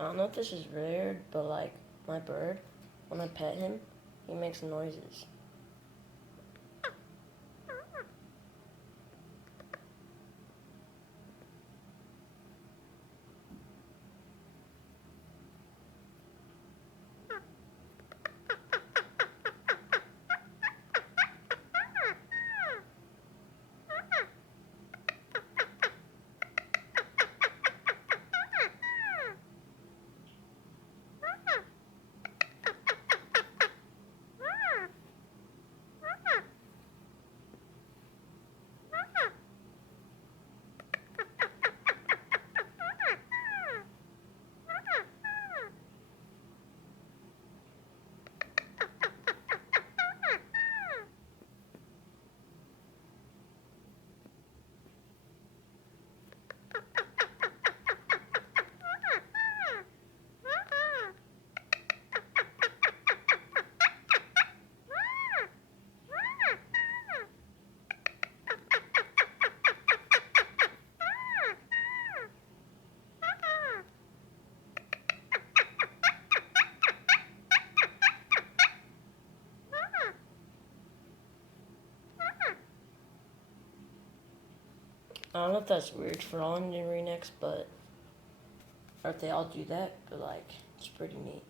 I don't know if this is weird, but like my bird, when I pet him, he makes noises. I don't know if that's weird for all Indian ringnecks, but or if they all do that, but like it's pretty neat.